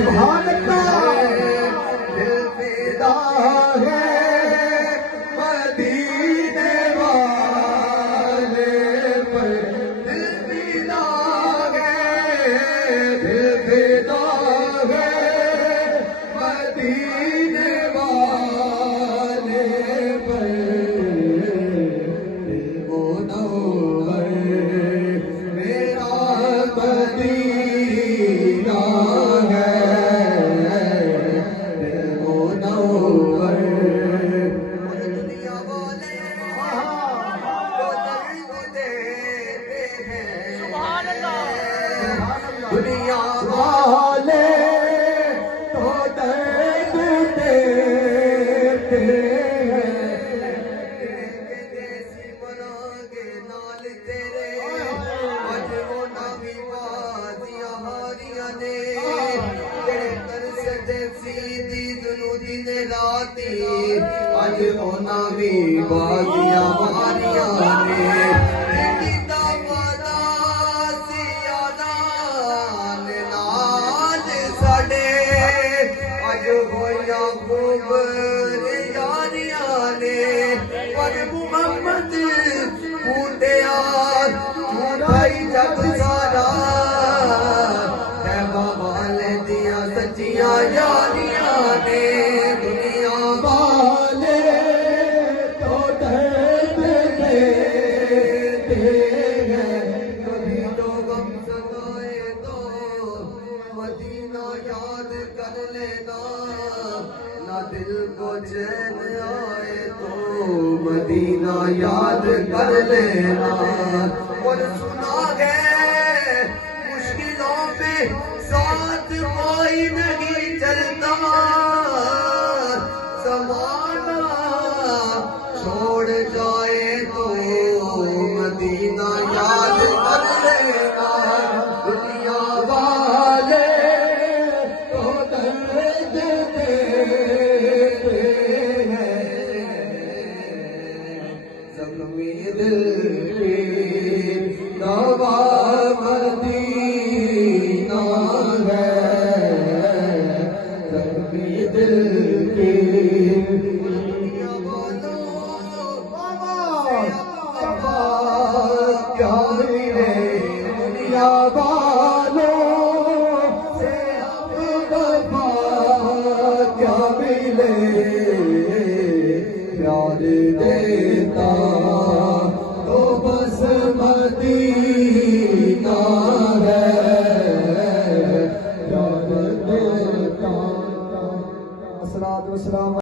سبحان اللہ دل فدا ہے مدینے والے پر دل فدا ہے دل فدا ہے مدینے والے پر دل منور میرا مدینہ ہے دل منور دنیا والے تو درد دیتے ہیں سبحان اللہ دنیا والے تو درد دیتے ہیں جیسی بنا کے نال تیرے اج وہ نامی بازیاں ہاریاں نے تیرے کر سجے سیدھی دنو دن راتی اج وہ نامی بازیاں ہاریاں نے کیتا وعدہ سیادان نال ساڈے اج ہویا خوب یاریاں نے پر محمد پوٹیا جھوٹائی جگ سارا تیبہ والے دیا سچیاں یاریاں نے دنیا والے تو درد دیتے ہیں کبھی تو غم ستائے تو مدینہ یاد کر لینا نہ دل کو چین آئے تو مدینہ یاد کر لینا اور سنا ہے مشکلوں پہ ساتھ کوئی نہیں چلتا زمانہ چھوڑ جائے تو مدینہ یاد کر لینا دنیا والے تو درد دیتے ہیں زخمی دل کی دوا مدینہ ہے زخمی دل کی دنیا والوں کیا ملے دنیا والوں سے اب وفا کیا ملے پیار دیتا تو بس مدینہ ہے پیار دیتا الصلوۃ والسلام